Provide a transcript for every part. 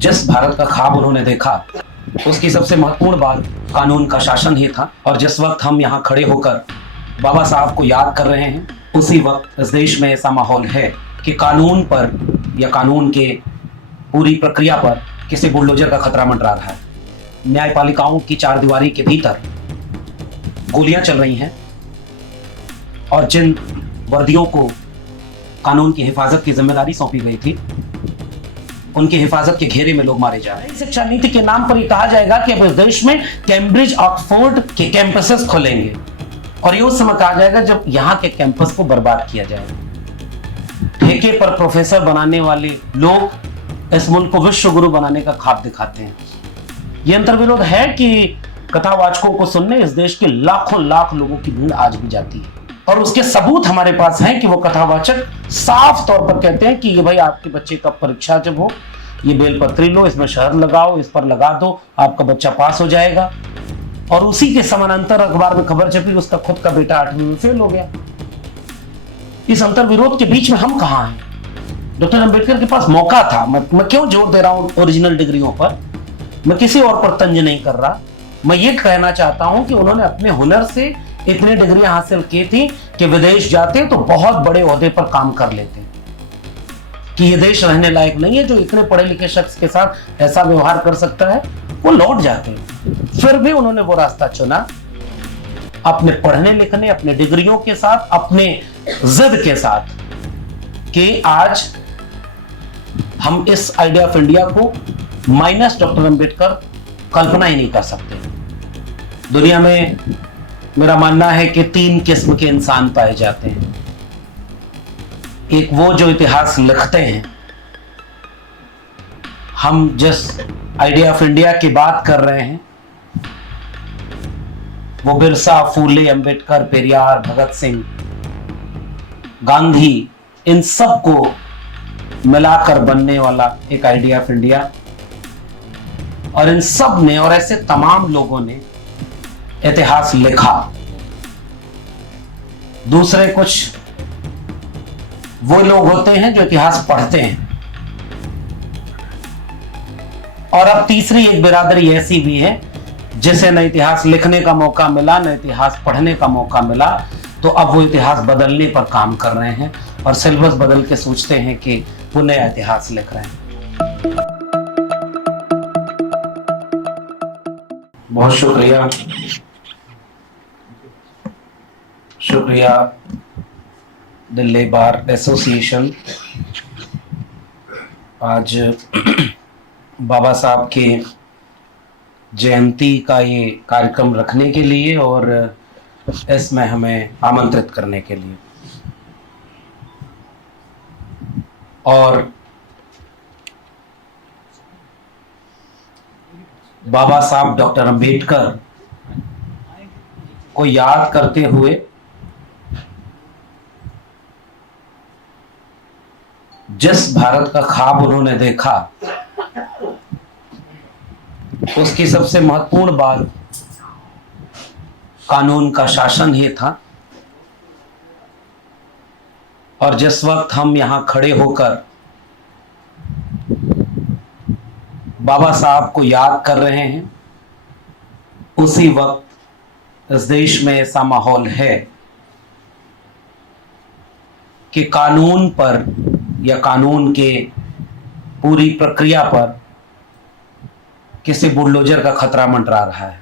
जिस भारत का ख्वाब उन्होंने देखा उसकी सबसे महत्वपूर्ण बात कानून का शासन ही था। और जिस वक्त हम यहाँ खड़े होकर बाबा साहब को याद कर रहे हैं, उसी वक्त इस देश में ऐसा माहौल है कि कानून पर या कानून के पूरी प्रक्रिया पर किसी बुलडोजर का खतरा मंडरा रहा है। न्यायपालिकाओं की चारदीवारी के भीतर गोलियां चल रही हैं और जिन वर्दियों को कानून की हिफाजत की जिम्मेदारी सौंपी गई थी, उनकी हिफाजत के घेरे में लोग मारे जा रहे हैं। शिक्षा नीति के नाम पर ये कहा जाएगा कि अब इस देश में कैम्ब्रिज ऑक्सफोर्ड के कैंपसेस खोलेंगे और ये उस समय कहा जाएगा जब यहाँ के कैंपस को बर्बाद किया जाएगा। ठेके पर प्रोफेसर बनाने वाले लोग इस मुल्क को विश्व गुरु बनाने का ख्वाब दिखाते हैं। ये अंतर्विरोध है कि कथावाचकों को सुनने इस देश के लाखों लाख लोगों की भीड़ आज भी जाती है और उसके सबूत हमारे पास हैं कि वो कथावाचक साफ तौर पर कहते हैं कि ये भाई आपके बच्चे का परीक्षा जब हो, ये बेलपत्री लो, इसमें शहर लगाओ, इस पर लगा दो, आपका बच्चा पास हो जाएगा। और उसी के समानांतर अखबार में खबर छपी उसका खुद का बेटा 8वीं में फेल हो गया। इस अंतर्विरोध के बीच में हम कहां हैं? डॉक्टर अंबेडकर के पास मौका था। मैं क्यों जोर दे रहा हूं ओरिजिनल डिग्रियों पर? मैं किसी और पर तंज नहीं कर रहा। मैं ये कहना चाहता हूं कि उन्होंने अपने हुनर से इतनी डिग्रियां हासिल की थी कि विदेश जाते तो बहुत बड़े ओहदे पर काम कर लेते, कि ये देश रहने लायक नहीं है जो इतने पढ़े लिखे शख्स के साथ ऐसा व्यवहार कर सकता है। वो लौट जाते हैं। फिर भी उन्होंने वो रास्ता चुना अपने पढ़ने लिखने, अपने डिग्रियों के साथ, अपने जिद के साथ, कि आज हम इस आइडिया ऑफ इंडिया को माइनस डॉक्टर अंबेडकर कल्पना ही नहीं कर सकते। दुनिया में मेरा मानना है कि 3 किस्म के इंसान पाए जाते हैं। एक वो जो इतिहास लिखते हैं। हम जिस आइडिया ऑफ इंडिया की बात कर रहे हैं वो बिरसा, फूले, अंबेडकर, पेरियार, भगत सिंह, गांधी, इन सब को मिलाकर बनने वाला एक आइडिया ऑफ इंडिया। और इन सब ने और ऐसे तमाम लोगों ने इतिहास लिखा। दूसरे कुछ वो लोग होते हैं जो इतिहास पढ़ते हैं। और अब तीसरी एक बिरादरी ऐसी भी है जिसे न इतिहास लिखने का मौका मिला, न इतिहास पढ़ने का मौका मिला, तो अब वो इतिहास बदलने पर काम कर रहे हैं और सिलेबस बदल के सोचते हैं कि वो नया इतिहास लिख रहे हैं। बहुत शुक्रिया दिल्ली बार एसोसिएशन आज बाबा साहब के जयंती का ये कार्यक्रम रखने के लिए और इसमें हमें आमंत्रित करने के लिए। और बाबा साहब डॉक्टर अंबेडकर को याद करते हुए जिस भारत का ख्वाब उन्होंने देखा उसकी सबसे महत्वपूर्ण बात कानून का शासन ही था। और जिस वक्त हम यहां खड़े होकर बाबा साहब को याद कर रहे हैं, उसी वक्त इस देश में ऐसा माहौल है कि कानून पर या कानून के पूरी प्रक्रिया पर किसी बुलडोजर का खतरा मंडरा रहा है।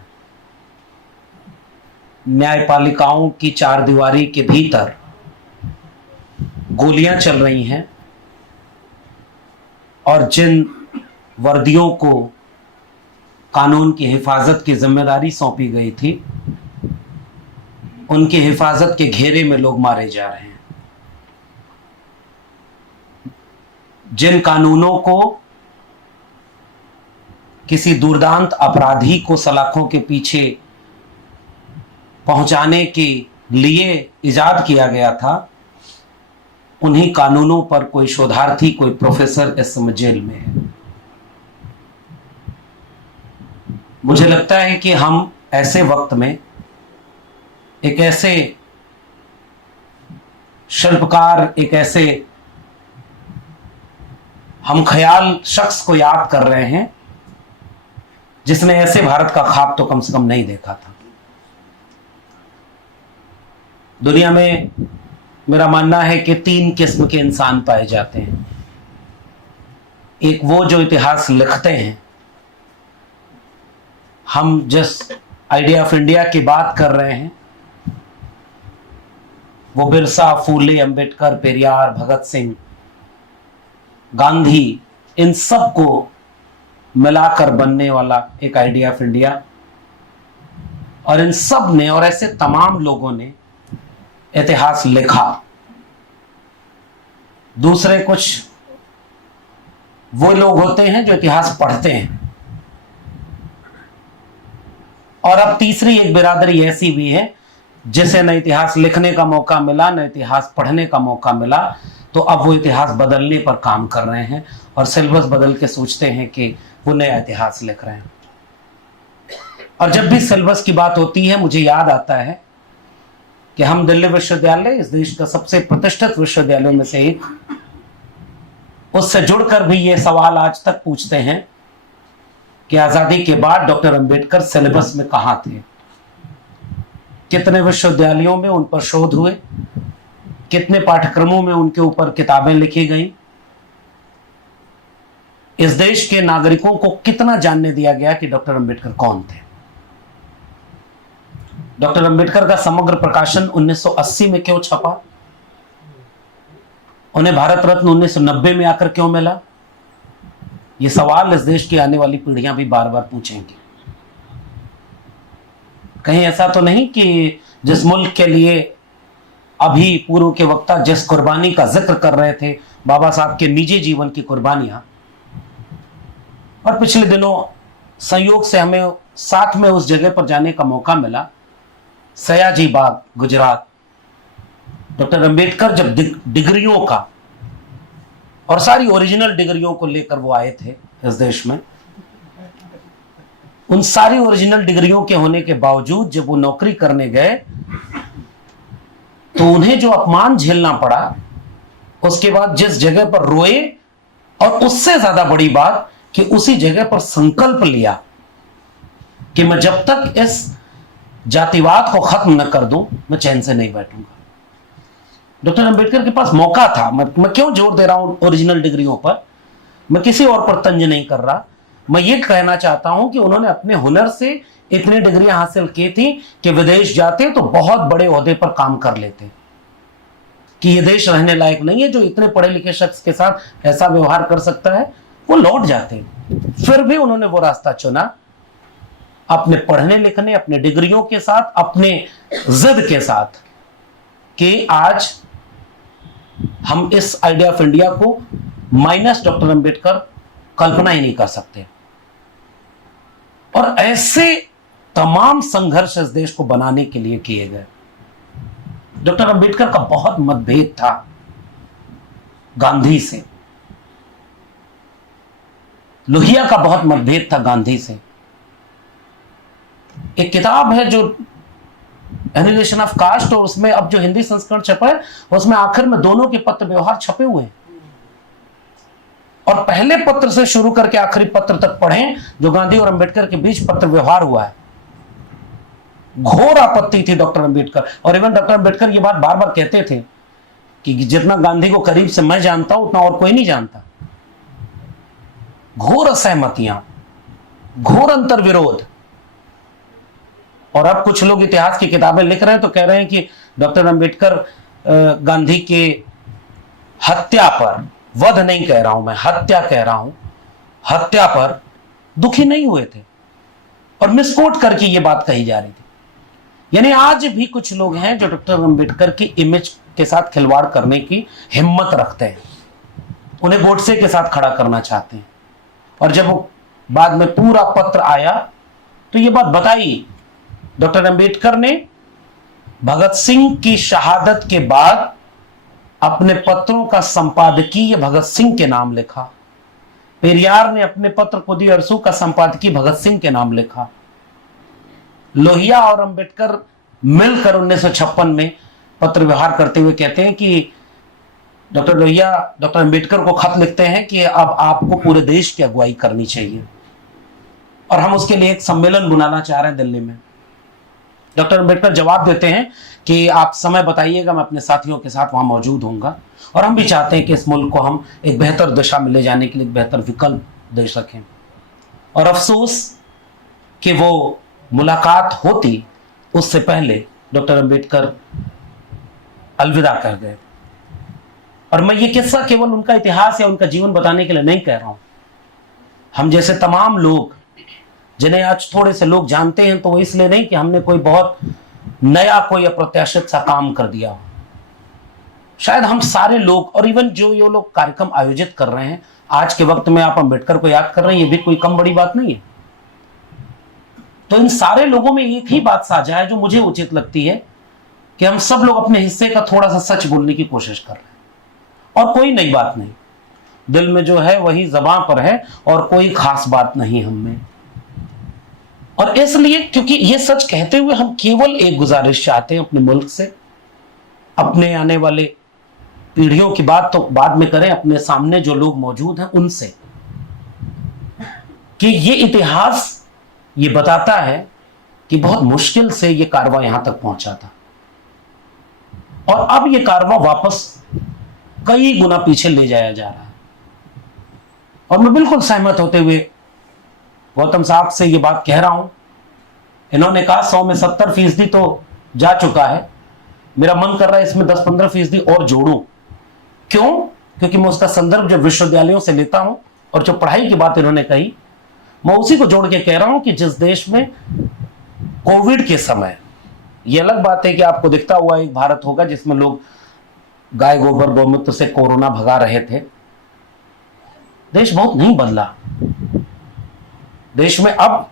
न्यायपालिकाओं की चारदीवारी के भीतर गोलियां चल रही हैं और जिन वर्दियों को कानून की हिफाजत की जिम्मेदारी सौंपी गई थी, उनकी हिफाजत के घेरे में लोग मारे जा रहे हैं। जिन कानूनों को किसी दुर्दांत अपराधी को सलाखों के पीछे पहुंचाने के लिए इजाद किया गया था, उन्हीं कानूनों पर कोई शोधार्थी, कोई प्रोफेसर इस समय जेल में है। मुझे लगता है कि हम ऐसे वक्त में एक ऐसे शिल्पकार, एक ऐसे हम ख्याल शख्स को याद कर रहे हैं जिसने ऐसे भारत का ख्वाब तो कम से कम नहीं देखा था। दुनिया में मेरा मानना है कि 3 किस्म के इंसान पाए जाते हैं। एक वो जो इतिहास लिखते हैं। हम जिस आइडिया ऑफ इंडिया की बात कर रहे हैं वो बिरसा, फूले, अंबेडकर, पेरियार, भगत सिंह, गांधी, इन सब को मिलाकर बनने वाला एक आइडिया ऑफ इंडिया। और इन सब ने और ऐसे तमाम लोगों ने इतिहास लिखा। दूसरे कुछ वो लोग होते हैं जो इतिहास पढ़ते हैं। और अब तीसरी एक बिरादरी ऐसी भी है जिसे न इतिहास लिखने का मौका मिला न इतिहास पढ़ने का मौका मिला, तो अब वो इतिहास बदलने पर काम कर रहे हैं और सिलेबस बदल के सोचते हैं कि वो नया इतिहास लिख रहे हैं। और जब भी सिलेबस की बात होती है मुझे याद आता है कि हम दिल्ली विश्वविद्यालय, इस देश का सबसे प्रतिष्ठित विश्वविद्यालयों में से एक, उससे जुड़कर भी ये सवाल आज तक पूछते हैं कि आजादी के बाद डॉक्टर अंबेडकर सिलेबस में कहां थे। कितने विश्वविद्यालयों में उन पर शोध हुए, कितने पाठ्यक्रमों में उनके ऊपर किताबें लिखी गई, इस देश के नागरिकों को कितना जानने दिया गया कि डॉक्टर अंबेडकर कौन थे। डॉक्टर अंबेडकर का समग्र प्रकाशन 1980 में क्यों छपा? उन्हें भारत रत्न 1990 में आकर क्यों मिला? ये सवाल इस देश की आने वाली पीढ़ियां भी बार बार पूछेंगी। कहीं ऐसा तो नहीं कि जिस मुल्क के लिए अभी पूर्व के वक्ता जिस कुर्बानी का जिक्र कर रहे थे, बाबा साहब के निजी जीवन की कुर्बानियां, और पिछले दिनों संयोग से हमें साथ में उस जगह पर जाने का मौका मिला, सयाजी बाग, गुजरात। डॉक्टर अंबेडकर जब डिग्रियों का और सारी ओरिजिनल डिग्रियों को लेकर वो आए थे इस देश में, उन सारी ओरिजिनल डिग्रियों के होने के बावजूद जब वो नौकरी करने गए तो उन्हें जो अपमान झेलना पड़ा, उसके बाद जिस जगह पर रोए, और उससे ज्यादा बड़ी बात कि उसी जगह पर संकल्प लिया कि मैं जब तक इस जातिवाद को खत्म न कर दूं मैं चैन से नहीं बैठूंगा। डॉक्टर अंबेडकर के पास मौका था। मैं क्यों जोर दे रहा हूं ओरिजिनल डिग्रियों पर, मैं किसी और पर तंज नहीं कर रहा। मैं ये कहना चाहता हूं कि उन्होंने अपने हुनर से इतनी डिग्रियां हासिल की थी कि विदेश जाते तो बहुत बड़े ओहदे पर काम कर लेते, कि ये देश रहने लायक नहीं है जो इतने पढ़े लिखे शख्स के साथ ऐसा व्यवहार कर सकता है। वो लौट जाते, फिर भी उन्होंने वो रास्ता चुना अपने पढ़ने लिखने, अपने डिग्रियों के साथ, अपने जिद के साथ, कि आज हम इस आइडिया ऑफ इंडिया को माइनस डॉक्टर अंबेडकर कल्पना ही नहीं कर सकते। और ऐसे तमाम संघर्ष इस देश को बनाने के लिए किए गए। डॉक्टर अंबेडकर का बहुत मतभेद था गांधी से, लोहिया का बहुत मतभेद था गांधी से। एक किताब है जो एनिलेशन ऑफ कास्ट, और उसमें अब जो हिंदी संस्करण छपा है उसमें आखिर में दोनों के पत्र व्यवहार छपे हुए हैं, और पहले पत्र से शुरू करके आखिरी पत्र तक पढ़ें जो गांधी और अंबेडकर के बीच पत्र व्यवहार हुआ है। घोर आपत्ति थी डॉक्टर अंबेडकर, और इवन डॉक्टर अंबेडकर ये बात बार बार कहते थे कि जितना गांधी को करीब से मैं जानता हूं उतना और कोई नहीं जानता। घोर असहमतियां, घोर अंतर्विरोध। और अब कुछ लोग इतिहास की किताबें लिख रहे हैं तो कह रहे हैं कि डॉक्टर अंबेडकर गांधी के हत्या पर, वध नहीं कह रहा हूं मैं, हत्या कह रहा हूं, हत्या पर दुखी नहीं हुए थे, और मिसकोट करके ये बात कही जा रही थी। यानी आज भी कुछ लोग हैं जो डॉक्टर अंबेडकर की इमेज के साथ खिलवाड़ करने की हिम्मत रखते हैं, उन्हें गोडसे के साथ खड़ा करना चाहते हैं। और जब वो बाद में पूरा पत्र आया तो ये बात बताई, डॉक्टर अंबेडकर ने भगत सिंह की शहादत के बाद अपने पत्रों का संपादकीय भगत सिंह के नाम लिखा। पेरियार ने अपने पत्र खुदी अरसू का संपादकीय भगत सिंह के नाम लिखा। लोहिया और अंबेडकर मिलकर 1956 में पत्र व्यवहार करते हुए कहते हैं कि डॉक्टर लोहिया डॉक्टर अंबेडकर को खत लिखते हैं कि अब आपको पूरे देश की अगुवाई करनी चाहिए और हम उसके लिए एक सम्मेलन बुलाना चाह रहे हैं दिल्ली में। डॉक्टर अंबेडकर जवाब देते हैं कि आप समय बताइएगा, मैं अपने साथियों के साथ वहां मौजूद होऊंगा और हम भी चाहते हैं कि इस मुल्क को हम एक बेहतर दिशा में ले जाने के लिए एक बेहतर विकल्प दे सकें। और अफसोस कि वो मुलाकात होती उससे पहले डॉक्टर अंबेडकर अलविदा कर गए। और मैं ये किस्सा केवल उनका इतिहास या उनका जीवन बताने के लिए नहीं कह रहा हूं। हम जैसे तमाम लोग जिन्हें आज थोड़े से लोग जानते हैं तो वो इसलिए नहीं कि हमने कोई बहुत नया कोई अप्रत्याशित सा काम कर दिया हो। शायद हम सारे लोग और इवन जो ये लोग कार्यक्रम आयोजित कर रहे हैं आज के वक्त में, आप अंबेडकर को याद कर रहे हैं, ये भी कोई कम बड़ी बात नहीं है। तो इन सारे लोगों में एक ही बात साझा है जो मुझे उचित लगती है कि हम सब लोग अपने हिस्से का थोड़ा सा सच बोलने की कोशिश कर रहे हैं और कोई नई बात नहीं, दिल में जो है वही ज़बान पर है और कोई खास बात नहीं हम में। और इसलिए क्योंकि ये सच कहते हुए हम केवल एक गुजारिश चाहते हैं अपने मुल्क से, अपने आने वाले पीढ़ियों की बात तो बाद में करें, अपने सामने जो लोग मौजूद हैं उनसे, कि ये इतिहास ये बताता है कि बहुत मुश्किल से ये कारवां यहां तक पहुंचा था और अब ये कारवां वापस कई गुना पीछे ले जाया जा रहा है। और मैं बिल्कुल सहमत होते हुए गौतम साहब से ये बात कह रहा हूं। इन्होंने कहा 100 में 70% तो जा चुका है, मेरा मन कर रहा है इसमें 10-15% और जोड़ूं। क्यों? क्योंकि मैं उसका संदर्भ जब विश्वविद्यालयों से लेता हूं और जो पढ़ाई की बात इन्होंने कही, मैं उसी को जोड़ के कह रहा हूं कि जिस देश में कोविड के समय, यह अलग बात है कि आपको दिखता हुआ एक भारत होगा जिसमें लोग गाय गोबर गौमूत्र से कोरोना भगा रहे थे, देश बहुत नहीं बदला। देश में अब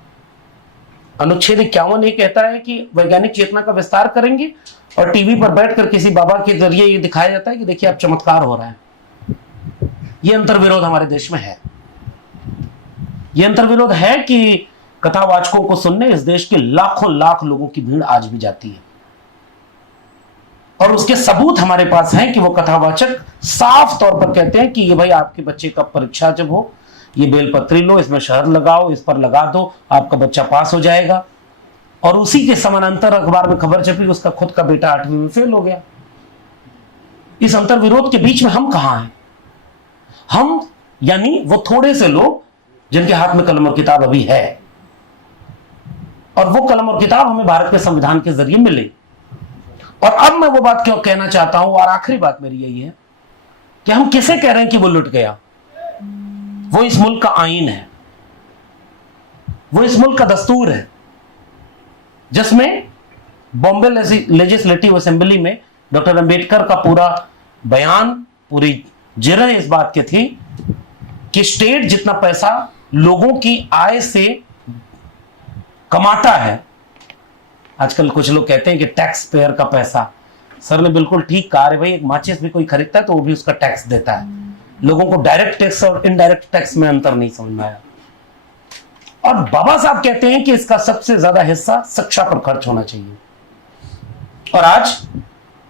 अनुच्छेद 51 ये कहता है कि वैज्ञानिक चेतना का विस्तार करेंगे और टीवी पर बैठकर किसी बाबा के जरिए ये दिखाया जाता है कि देखिए अब चमत्कार हो रहा है। ये अंतर्विरोध हमारे देश में है। ये अंतर्विरोध है कि कथावाचकों को सुनने इस देश के लाखों लाख लोगों की भीड़ आज भी जाती है और उसके सबूत हमारे पास हैं कि वो कथावाचक साफ तौर पर कहते हैं कि ये भाई आपके बच्चे का परीक्षा जब हो, ये बेलपत्री लो, इसमें शहद लगाओ, इस पर लगा दो, आपका बच्चा पास हो जाएगा। और उसी के समानांतर अखबार में खबर छपी उसका खुद का बेटा 8वीं में फेल हो गया। इस अंतर्विरोध के बीच में हम कहां हैं? हम यानी वो थोड़े से लोग जिनके हाथ में कलम और किताब अभी है, और वो कलम और किताब हमें भारत के संविधान के जरिए मिले। और अब मैं वो बात क्यों कहना चाहता हूं, और आखिरी बात मेरी यही है कि हम किसे कह रहे हैं कि वो लुट गया? वो इस मुल्क का आईन है, वो इस मुल्क का दस्तूर है, जिसमें बॉम्बे लेजिस्लेटिव असेंबली में डॉक्टर अंबेडकर का पूरा बयान, पूरी जिरह इस बात की थी कि स्टेट जितना पैसा लोगों की आय से कमाता है, आजकल कुछ लोग कहते हैं कि टैक्स पेयर का पैसा, सर ने बिल्कुल ठीक कहा है भाई, एक माचिस भी कोई खरीदता है तो वो भी उसका टैक्स देता है। लोगों को डायरेक्ट टैक्स और इनडायरेक्ट टैक्स में अंतर नहीं समझ में आया। और बाबा साहब कहते हैं कि इसका सबसे ज्यादा हिस्सा शिक्षा पर खर्च होना चाहिए। और आज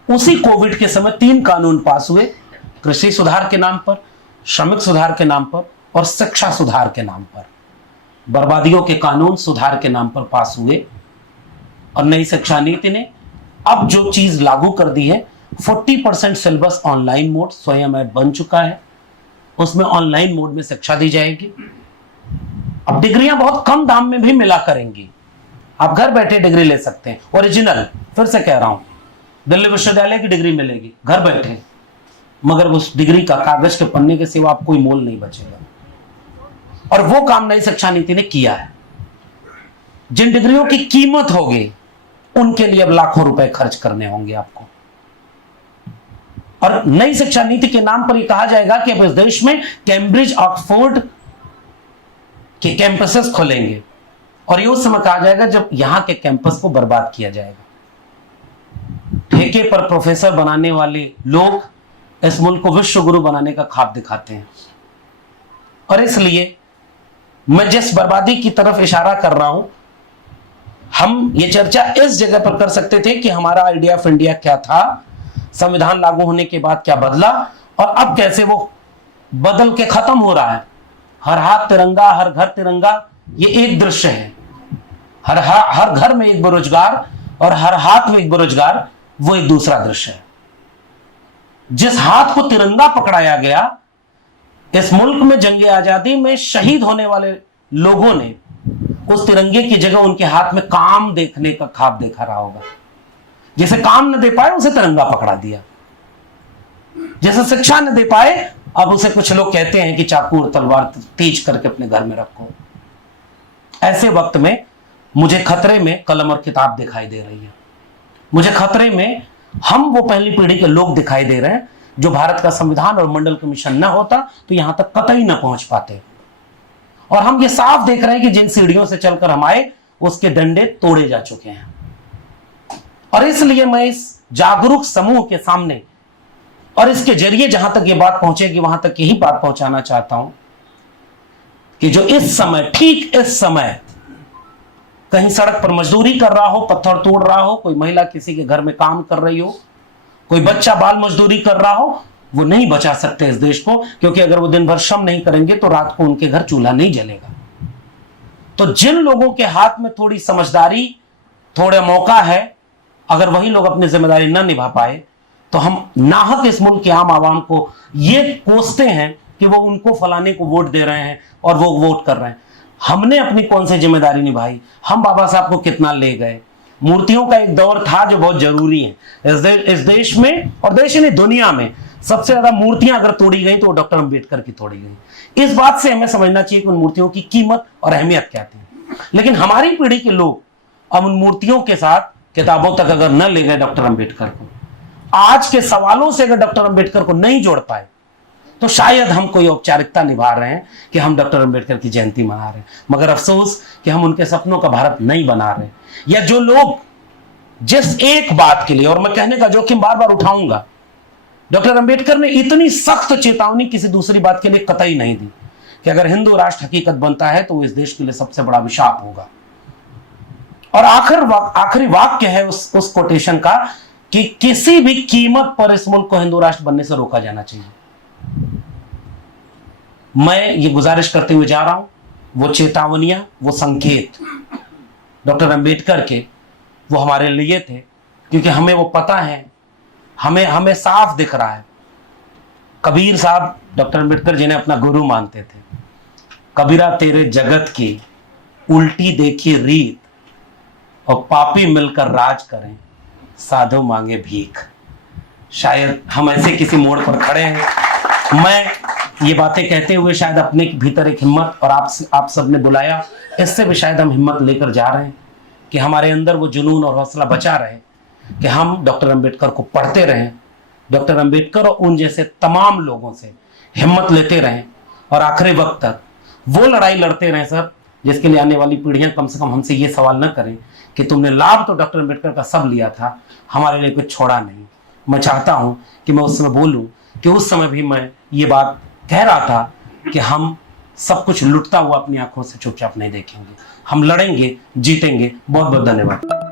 उसी कोविड के समय 3 कानून पास हुए, कृषि सुधार के नाम पर, श्रमिक सुधार के नाम पर और शिक्षा सुधार के नाम पर। बर्बादियों के कानून सुधार के नाम पर पास हुए और नई शिक्षा नीति ने अब जो चीज लागू कर दी है, 40% सिलेबस ऑनलाइन मोड स्वयं ऐप बन चुका है, उसमें ऑनलाइन मोड में शिक्षा दी जाएगी। अब डिग्रियां बहुत कम दाम में भी मिला करेंगी, आप घर बैठे डिग्री ले सकते हैं, ओरिजिनल, फिर से कह रहा हूं, दिल्ली विश्वविद्यालय की डिग्री मिलेगी घर बैठे, मगर उस डिग्री का कागज के पन्ने के सिवा आप कोई मोल नहीं बचेगा। और वो काम नई शिक्षा नीति ने किया है। जिन डिग्रियों की कीमत होगी उनके लिए अब लाखों रुपए खर्च करने होंगे आपको। और नई शिक्षा नीति के नाम पर यह कहा जाएगा कि अब इस देश में कैम्ब्रिज ऑक्सफोर्ड के कैंपसेस खोलेंगे, और ये उस समय कहा जाएगा जब यहां के कैंपस को बर्बाद किया जाएगा। ठेके पर प्रोफेसर बनाने वाले लोग इस मुल्क को विश्व गुरु बनाने का ख्वाब दिखाते हैं। और इसलिए मैं जिस बर्बादी की तरफ इशारा कर रहा हूं, हम ये चर्चा इस जगह पर कर सकते थे कि हमारा आइडिया ऑफ इंडिया क्या था, संविधान लागू होने के बाद क्या बदला, और अब कैसे वो बदल के खत्म हो रहा है। हर हाथ तिरंगा, हर घर तिरंगा, ये एक दृश्य है। हर घर में एक बेरोजगार और हर हाथ में एक बेरोजगार, वो एक दूसरा दृश्य है। जिस हाथ को तिरंगा पकड़ाया गया, इस मुल्क में जंगे आजादी में शहीद होने वाले लोगों ने उस तिरंगे की जगह उनके हाथ में काम देखने का ख्वाब देखा रहा होगा। जैसे काम न दे पाए उसे तिरंगा पकड़ा दिया, जैसे शिक्षा न दे पाए अब उसे कुछ लोग कहते हैं कि चाकू और तलवार तेज करके अपने घर में रखो। ऐसे वक्त में मुझे खतरे में कलम और किताब दिखाई दे रही है। मुझे खतरे में हम वो पहली पीढ़ी के लोग दिखाई दे रहे हैं जो भारत का संविधान और मंडल कमीशन न होता तो यहां तक कतई न पहुंच पाते। और हम ये साफ देख रहे हैं कि जिन सीढ़ियों से चलकर हम आए उसके डंडे तोड़े जा चुके हैं। और इसलिए मैं इस जागरूक समूह के सामने और इसके जरिए जहां तक ये बात पहुंचेगी वहां तक यही बात पहुंचाना चाहता हूं कि जो इस समय, ठीक इस समय कहीं सड़क पर मजदूरी कर रहा हो, पत्थर तोड़ रहा हो, कोई महिला किसी के घर में काम कर रही हो, कोई बच्चा बाल मजदूरी कर रहा हो, वो नहीं बचा सकते इस देश को, क्योंकि अगर वो दिन भर श्रम नहीं करेंगे तो रात को उनके घर चूल्हा नहीं जलेगा। तो जिन लोगों के हाथ में थोड़ी समझदारी, थोड़ा मौका है, अगर वही लोग अपनी जिम्मेदारी न निभा पाए तो हम नाहक इस मुल्क के आम आवाम को ये कोसते हैं कि वो उनको फलाने को वोट दे रहे हैं और वो वोट कर रहे हैं। हमने अपनी कौन सी जिम्मेदारी निभाई? हम बाबा साहब को कितना ले गए? मूर्तियों का एक दौर था जो बहुत जरूरी है इस देश में, और देश नहीं दुनिया में सबसे ज्यादा मूर्तियां अगर तोड़ी गई तो डॉक्टर अंबेडकर की तोड़ी गई। इस बात से हमें समझना चाहिए कि उन मूर्तियों की कीमत और अहमियत क्या थी। लेकिन हमारी पीढ़ी के लोग अब उन मूर्तियों के साथ किताबों तक अगर न ले गए डॉक्टर अंबेडकर को, आज के सवालों से अगर डॉक्टर अंबेडकर को नहीं जोड़ पाए, तो शायद हम कोई औपचारिकता निभा रहे हैं कि हम डॉक्टर अंबेडकर की जयंती मना रहे हैं, मगर अफसोस कि हम उनके सपनों का भारत नहीं बना रहे। या जो लोग जिस एक बात के लिए, और मैं कहने का जोखिम बार बार उठाऊंगा, डॉक्टर अंबेडकर ने इतनी सख्त चेतावनी किसी दूसरी बात के लिए कतई नहीं दी कि अगर हिंदू राष्ट्र हकीकत बनता है तो वो इस देश के लिए सबसे बड़ा अभिशाप होगा। और आखिरी वाक्य है उस कोटेशन का कि किसी भी कीमत पर इस मुल्क को हिंदू राष्ट्र बनने से रोका जाना चाहिए। मैं ये गुजारिश करते हुए जा रहा हूं, वो चेतावनियां, वो संकेत डॉक्टर अंबेडकर के वो हमारे लिए थे, क्योंकि हमें वो पता है, हमें साफ दिख रहा है। कबीर साहब डॉक्टर अंबेडकर जिन्हें अपना गुरु मानते थे, कबीरा तेरे जगत की उल्टी देखी रीत, और पापी मिलकर राज करें, साधु मांगे भीख। शायद हम ऐसे किसी मोड़ पर खड़े हैं। मैं ये बातें कहते हुए शायद अपने भीतर एक हिम्मत, और आप सबने बुलाया, इससे भी शायद हम हिम्मत लेकर जा रहे हैं कि हमारे अंदर वो जुनून और हौसला बचा रहे कि हम डॉक्टर अंबेडकर को पढ़ते रहें, डॉक्टर अंबेडकर और उन जैसे तमाम लोगों से हिम्मत लेते रहें, और आखिरी वक्त तक वो लड़ाई लड़ते रहें सर, जिसके लिए आने वाली पीढ़ियां कम से कम हमसे ये सवाल न करें कि तुमने लाभ तो डॉक्टर अंबेडकर का सब लिया था, हमारे लिए कुछ छोड़ा नहीं। मैं चाहता हूं कि मैं उस समय बोलूं कि उस समय भी मैं ये बात कह रहा था कि हम सब कुछ लुटता हुआ अपनी आंखों से चुपचाप नहीं देखेंगे, हम लड़ेंगे, जीतेंगे। बहुत बहुत धन्यवाद।